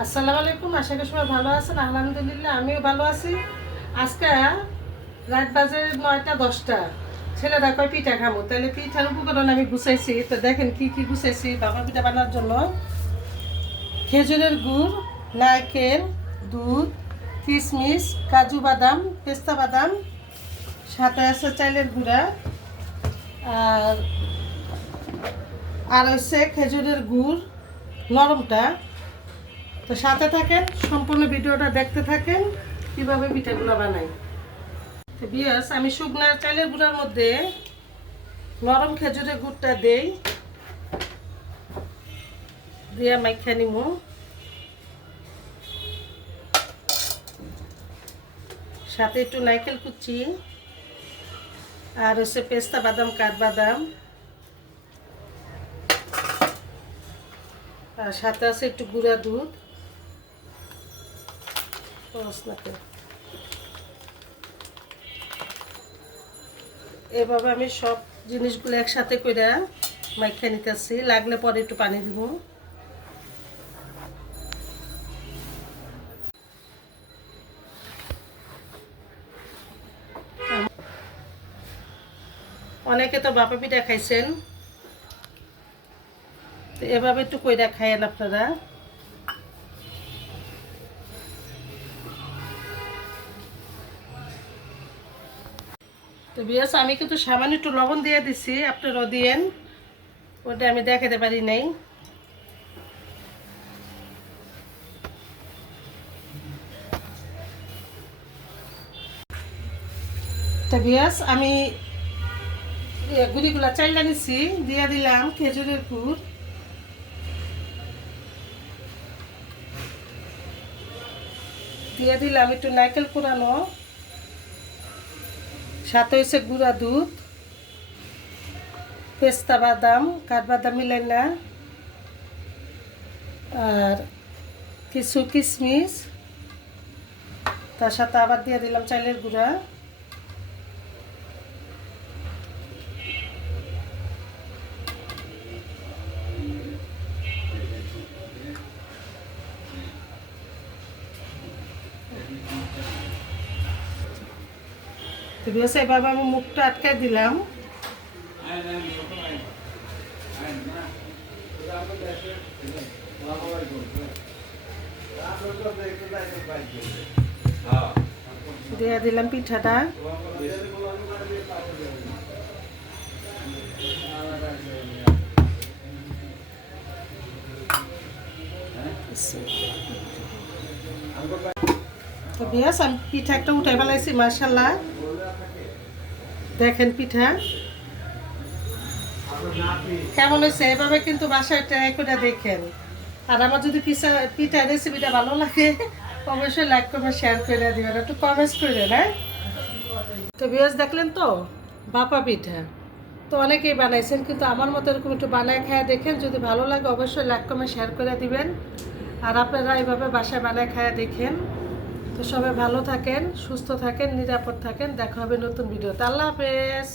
আসসালামু আলাইকুম। আশা করি সবাই ভালো আছেন। আলহামদুলিল্লাহ আমিও ভালো আছি। আজকে রাত বাজে 9টা 10টা। ছেলেরা কয় পিঠা খাবো, তাহলে পিঠার উপকরণ আমি গুছাইছি। তো দেখেন কি কি গুছাইছি বাবা পিঠা বানানোর জন্য। খেজুরের গুড়, নারকেল, দুধ, কিশমিশ, কাজু বাদাম, পেস্তা বাদাম, সাথে আছে চালের গুঁড়া, আর আর হচ্ছে খেজুরের গুড় নরমটা। তো সাথে থাকেন, সম্পূর্ণ ভিডিওটা দেখতে থাকেন কিভাবে পিঠাগুলো বানাই। তো বিয়াস আমি শুকনা চালের গুঁড়ার মধ্যে নরম খেজুরের গুড়টা দেই, দিয়ে মাইখা নিমু। সাথে একটু নারকেল কুচি, আর হচ্ছে পেস্তা বাদাম, কাঠবাদাম, আর সাথে আছে একটু গুঁড়া দুধ। এভাবে আমি সব জিনিসগুলো একসাথে করে মাইখা নিতেছি, লাগলে পরে একটু পানি দিব। অনেকে তো বাপা পিঠা খাইছেন, তো এভাবে একটু কইরা খাইয়েন আপনারা। তো বিয়াস আমি কিন্তু সামান্য একটু লবণ দিয়ে দিছি, আপনারাও দিয়েন, ওটা আমি দেখাতে পারি নাই। তো বিয়াস আমি গুড়িগুলা চাইলা নিছি, দিয়ে দিলাম খেজুরের গুড়, দিয়ে দিলাম একটু নারকেল কোরানো, সাথে হয়েছে গুঁড়া দুধ, পেস্তা বাদাম, কাঠবাদাম মিলাই না, আর কিছু কিশমিশ, তার সাথে আবার দিয়ে দিলাম চালের গুঁড়া। তো বেশ এভাবে আমি মুখটা আটকায় দিলাম। দিয়ে দিলাম পিঠাটা। তো বেশ আমি পিঠা একটা উঠে ফেলাইছি, মাশাআল্লাহ। দেখেন পিঠা কেমন হয়েছে, এভাবে কিন্তু বাসায় ট্রাই করে দেখেন। আর আমার যদি পিঠা রেসিপিটা ভালো লাগে অবশ্যই লাইক করবেন, শেয়ার করে দিবেন, একটু কমেন্টস করে না। তো বিয়াস দেখলেন তো বাপা পিঠা তো অনেকেই বানাইছেন, কিন্তু আমার মতো এরকম একটু বানায় খায় দেখেন। যদি ভালো লাগে অবশ্যই লাইক কমেন্ট শেয়ার করে দিবেন, আর আপনারা এইভাবে বাসায় বানায় খায় দেখেন। তো সবাই ভালো থাকেন, সুস্থ থাকেন, নিরাপদ থাকেন। দেখা হবে নতুন ভিডিওতে। আল্লাহ হাফেজ।